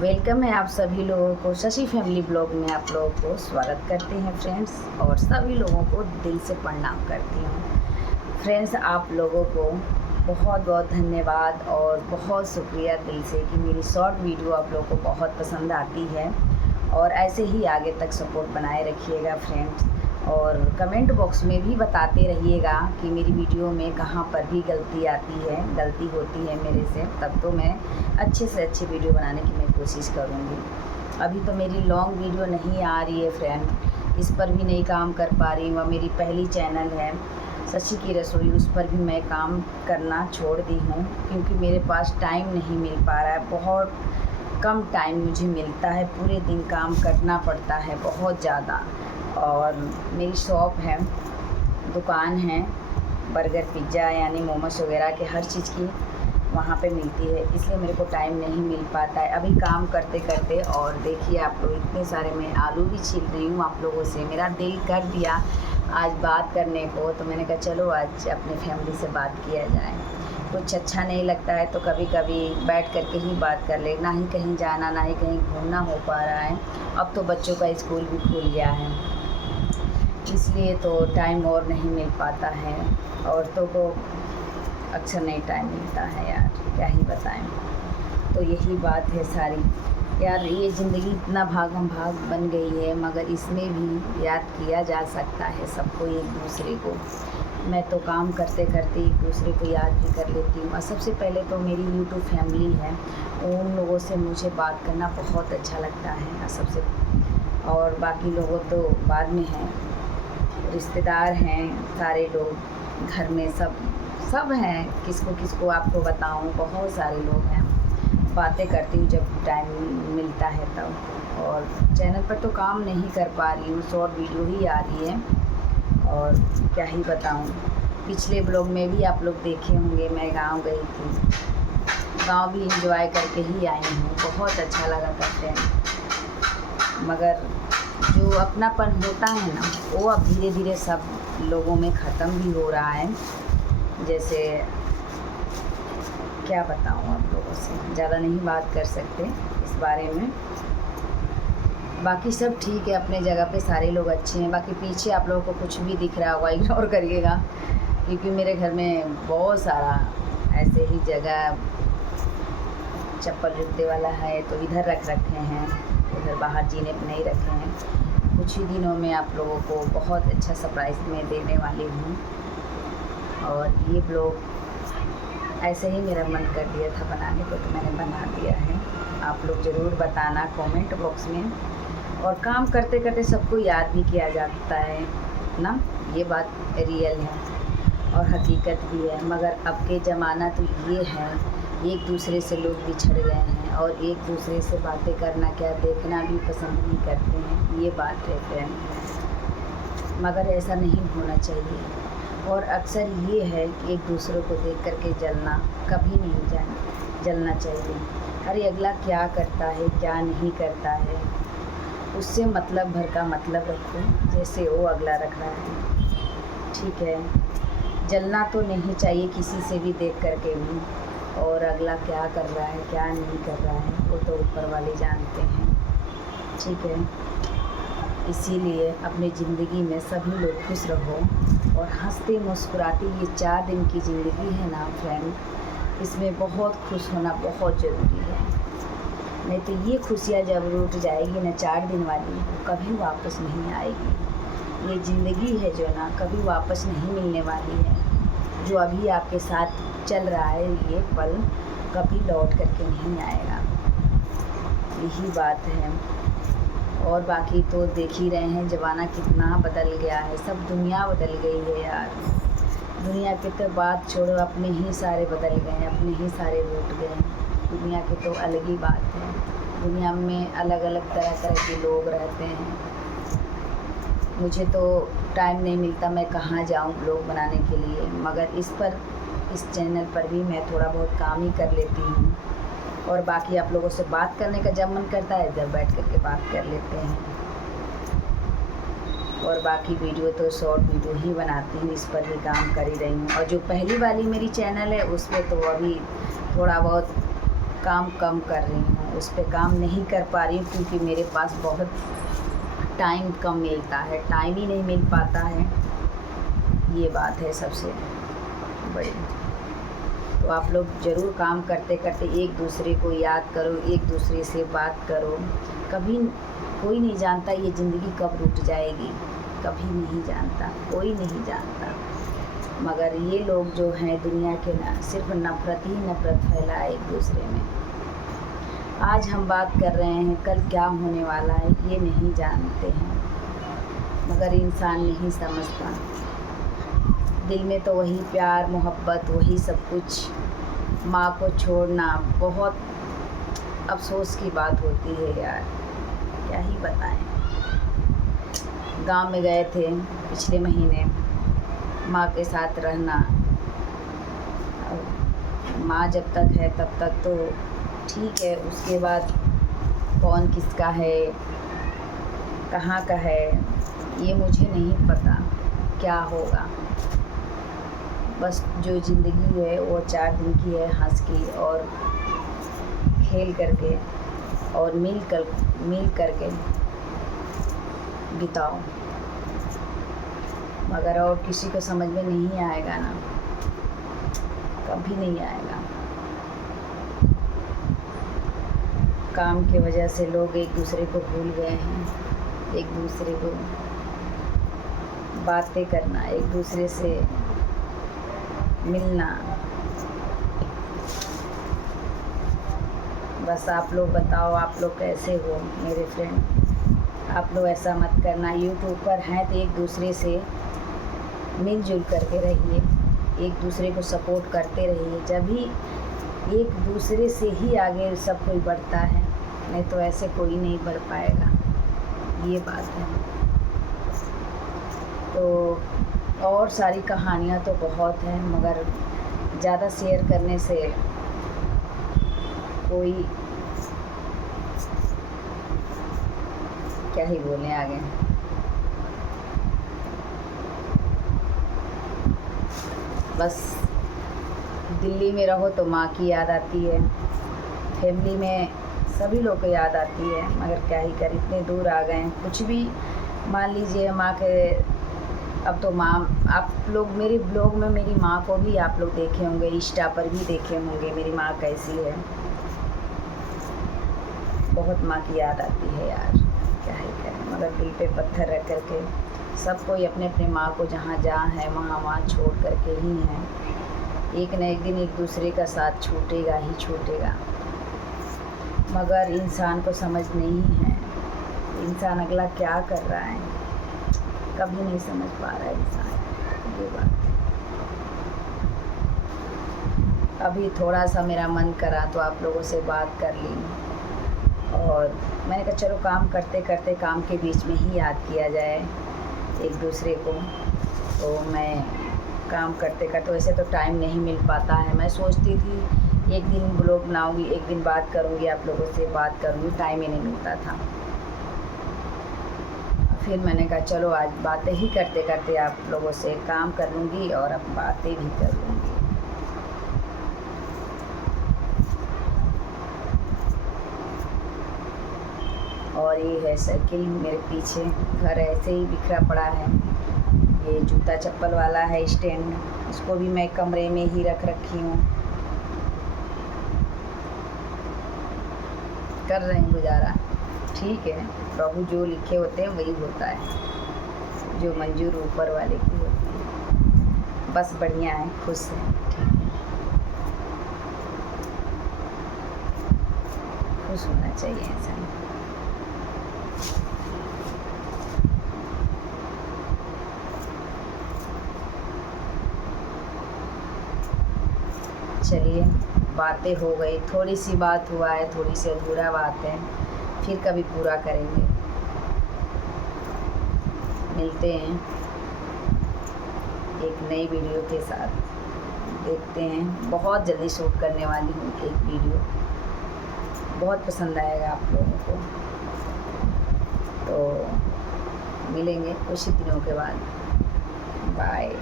Welcome है आप सभी लोगों को शशि फैमिली ब्लॉग में। आप लोगों को स्वागत करते हैं फ्रेंड्स, और सभी लोगों को दिल से प्रणाम करती हूँ। फ्रेंड्स, आप लोगों को बहुत बहुत धन्यवाद और बहुत शुक्रिया दिल से कि मेरी शॉर्ट वीडियो आप लोगों को बहुत पसंद आती है, और ऐसे ही आगे तक सपोर्ट बनाए रखिएगा फ्रेंड्स। और कमेंट बॉक्स में भी बताते रहिएगा कि मेरी वीडियो में कहाँ पर भी गलती आती है, गलती होती है मेरे से, तब तो मैं अच्छे से अच्छी वीडियो बनाने की मैं कोशिश करूँगी। अभी तो मेरी लॉन्ग वीडियो नहीं आ रही है फ्रेंड, इस पर भी नहीं काम कर पा रही हूँ। मेरी पहली चैनल है शशि की रसोई, उस पर भी मैं काम करना छोड़ दी हूँ क्योंकि मेरे पास टाइम नहीं मिल पा रहा है। बहुत कम टाइम मुझे मिलता है, पूरे दिन काम करना पड़ता है बहुत ज़्यादा। और मेरी शॉप है, दुकान है, बर्गर पिज़्ज़ा यानी मोमोस वगैरह के हर चीज़ की वहाँ पे मिलती है, इसलिए मेरे को टाइम नहीं मिल पाता है अभी काम करते करते। और देखिए आप लोग, इतने सारे मैं आलू भी छील रही हूँ आप लोगों से। मेरा दिल कर दिया आज बात करने को, तो मैंने कहा चलो आज अपने फैमिली से बात किया जाए। कुछ अच्छा नहीं लगता है तो कभी कभी बैठ कर के ही बात कर ले, ना ही कहीं जाना ना ही कहीं घूमना हो पा रहा है। अब तो बच्चों का स्कूल भी खुल गया है, इसलिए तो टाइम और नहीं मिल पाता है। औरतों को अक्सर नहीं टाइम मिलता है यार, क्या ही बताएं। तो यही बात है सारी यार, ये ज़िंदगी इतना भागम भाग बन गई है, मगर इसमें भी याद किया जा सकता है सबको, एक दूसरे को। मैं तो काम करते करते एक दूसरे को याद भी कर लेती हूँ। और सबसे पहले तो मेरी यूट्यूब फैमिली है, उन लोगों से मुझे बात करना बहुत अच्छा लगता है सबसे, और बाकी लोगों तो बाद में हैं, रिश्तेदार हैं, सारे लोग घर में सब हैं। किसको किसको आपको बताऊं, बहुत सारे लोग हैं। बातें करती हूँ जब टाइम मिलता है तब। और चैनल पर तो काम नहीं कर पा रही हूँ, शॉर्ट वीडियो ही आ रही है, और क्या ही बताऊं। पिछले ब्लॉग में भी आप लोग देखे होंगे, मैं गांव गई थी, गांव भी एंजॉय करके ही आई हूँ, बहुत अच्छा लगा करते हैं। मगर जो अपनापन होता है ना, वो अब धीरे धीरे सब लोगों में ख़त्म भी हो रहा है। जैसे क्या बताऊँ आप लोगों से, ज़्यादा नहीं बात कर सकते इस बारे में। बाकी सब ठीक है, अपने जगह पे सारे लोग अच्छे हैं। बाकी पीछे आप लोगों को कुछ भी दिख रहा होगा इग्नोर करिएगा, क्योंकि मेरे घर में बहुत सारा ऐसे ही जगह चप्पल जूते वाला है, तो इधर रख रखे हैं, उधर बाहर जीने पे नहीं रखे हैं। कुछ ही दिनों में आप लोगों को बहुत अच्छा सरप्राइज़ मैं देने वाली हूँ। और ये ब्लॉग ऐसे ही मेरा मन कर दिया था बनाने को, तो मैंने बना दिया है। आप लोग ज़रूर बताना कमेंट बॉक्स में। और काम करते करते सबको याद भी किया जाता है ना, ये बात रियल है और हकीकत भी है। मगर अब के ज़माना तो ये है, एक दूसरे से लोग बिछड़ गए हैं, और एक दूसरे से बातें करना क्या देखना भी पसंद नहीं करते हैं, ये बात है फ्रेंड। मगर ऐसा नहीं होना चाहिए। और अक्सर ये है कि एक दूसरे को देख कर के जलना कभी नहीं जलना चाहिए। अरे अगला क्या करता है क्या नहीं करता है, उससे मतलब भर का मतलब रखो, जैसे वो अगला रख रहा है, ठीक है। जलना तो नहीं चाहिए किसी से भी देख कर के भी। और अगला क्या कर रहा है क्या नहीं कर रहा है, वो तो ऊपर वाले जानते हैं, ठीक है। इसीलिए अपनी ज़िंदगी में सभी लोग खुश रहो और हंसते मुस्कुराते। ये 4 दिन की ज़िंदगी है ना फ्रेंड, इसमें बहुत खुश होना बहुत ज़रूरी है। नहीं तो ये खुशियाँ जब रूठ जाएगी ना 4 दिन वाली, वो कभी वापस नहीं आएगी। ये ज़िंदगी है जो ना, कभी वापस नहीं मिलने वाली है। जो अभी आपके साथ चल रहा है ये पल, कभी लौट करके नहीं आएगा, यही बात है। और बाकी तो देख ही रहे हैं ज़माना कितना बदल गया है, सब दुनिया बदल गई है यार। दुनिया की तो बात छोड़ो, अपने ही सारे बदल गए हैं, अपने ही सारे रूठ गए हैं। दुनिया की तो अलग ही बात है। दुनिया में अलग अलग तरह तरह के लोग रहते हैं। मुझे तो टाइम नहीं मिलता, मैं कहाँ जाऊँ ब्लॉग बनाने के लिए। मगर इस चैनल पर भी मैं थोड़ा बहुत काम ही कर लेती हूँ। और बाकी आप लोगों से बात करने का जब मन करता है इधर बैठ कर के बात कर लेते हैं। और बाकी वीडियो तो शॉर्ट वीडियो ही बनाती हूँ, इस पर भी काम कर ही रही हूँ। और जो पहली वाली मेरी चैनल है उस पर तो अभी थोड़ा बहुत काम कम कर रही हूँ, उस पे काम नहीं कर पा रही हूँ क्योंकि मेरे पास बहुत टाइम कम मिलता है, टाइम ही नहीं मिल पाता है, ये बात है सबसे बड़ी। तो आप लोग ज़रूर काम करते करते एक दूसरे को याद करो, एक दूसरे से बात करो। कभी कोई नहीं जानता ये ज़िंदगी कब रुक जाएगी, कभी नहीं जानता, कोई नहीं जानता। मगर ये लोग जो हैं दुनिया के ना सिर्फ नफ़रत ही नफ़रत फैलाए एक दूसरे में। आज हम बात कर रहे हैं, कल क्या होने वाला है ये नहीं जानते हैं, मगर इंसान नहीं समझता। दिल में तो वही प्यार मोहब्बत वही सब कुछ। माँ को छोड़ना बहुत अफसोस की बात होती है यार, क्या ही बताएं। गांव में गए थे पिछले महीने, माँ के साथ रहना। माँ जब तक है तब तक तो ठीक है, उसके बाद कौन किसका है, कहाँ का है, ये मुझे नहीं पता क्या होगा। बस जो ज़िंदगी है वो 4 दिन की है, हंस के और खेल करके और मिल करके बिताओ। मगर और किसी को समझ में नहीं आएगा ना, कभी नहीं आएगा। काम की वजह से लोग एक दूसरे को भूल गए हैं, एक दूसरे को बातें करना, एक दूसरे से मिलना। बस आप लोग बताओ, आप लोग कैसे हो मेरे फ्रेंड। आप लोग ऐसा मत करना, यूट्यूब पर हैं तो एक दूसरे से मिलजुल करके रहिए, एक दूसरे को सपोर्ट करते रहिए। जब भी एक दूसरे से ही आगे सब कोई बढ़ता है, नहीं तो ऐसे कोई नहीं बढ़ पाएगा, ये बात है। तो और सारी कहानियाँ तो बहुत हैं, मगर ज़्यादा शेयर करने से कोई क्या ही बोलें आगे। बस दिल्ली में रहो तो माँ की याद आती है, फैमिली में सभी लोग को याद आती है, मगर क्या ही कर, इतने दूर आ गए हैं। कुछ भी मान लीजिए माँ के, अब तो माँ, आप लोग मेरे ब्लॉग में मेरी माँ को भी आप लोग देखे होंगे, इंस्टा पर भी देखे होंगे मेरी माँ कैसी है। बहुत माँ की याद आती है यार, क्या ही करें। मगर दिल पे पत्थर रख करके सब कोई अपने अपने माँ को जहाँ है वहाँ छोड़ करके ही हैं। एक न एक दिन एक दूसरे का साथ छूटेगा ही छूटेगा, मगर इंसान को समझ नहीं है इंसान अगला क्या कर रहा है, कभी नहीं समझ पा रहा है इंसान, ये बात है। अभी थोड़ा सा मेरा मन करा तो आप लोगों से बात कर ली, और मैंने कहा चलो काम करते करते काम के बीच में ही याद किया जाए एक दूसरे को। तो मैं काम करते करते, वैसे तो टाइम नहीं मिल पाता है, मैं सोचती थी एक दिन ब्लॉग बनाऊंगी, एक दिन बात करूंगी, आप लोगों से बात करूंगी, टाइम ही नहीं मिलता था। फिर मैंने कहा चलो आज बातें ही करते करते आप लोगों से काम कर लूँगी और अब बातें भी कर लूँगी। और ये है साइकिल मेरे पीछे, घर ऐसे ही बिखरा पड़ा है। ये जूता चप्पल वाला है स्टैंड, इसको भी मैं कमरे में ही रख रखी हूँ। कर रहे हैं गुजारा, ठीक है। प्रभु जो लिखे होते हैं वही होता है, जो मंजूर ऊपर वाले की होती है। बस बढ़िया है, खुश है, खुश होना चाहिए इंसान। चलिए बातें हो गई, थोड़ी सी बात हुआ है, थोड़ी सी अधूरा बात है, फिर कभी पूरा करेंगे। मिलते हैं एक नई वीडियो के साथ, देखते हैं। बहुत जल्दी शूट करने वाली हूँ एक वीडियो, बहुत पसंद आएगा आप लोगों को। तो मिलेंगे कुछ ही दिनों के बाद। बाय।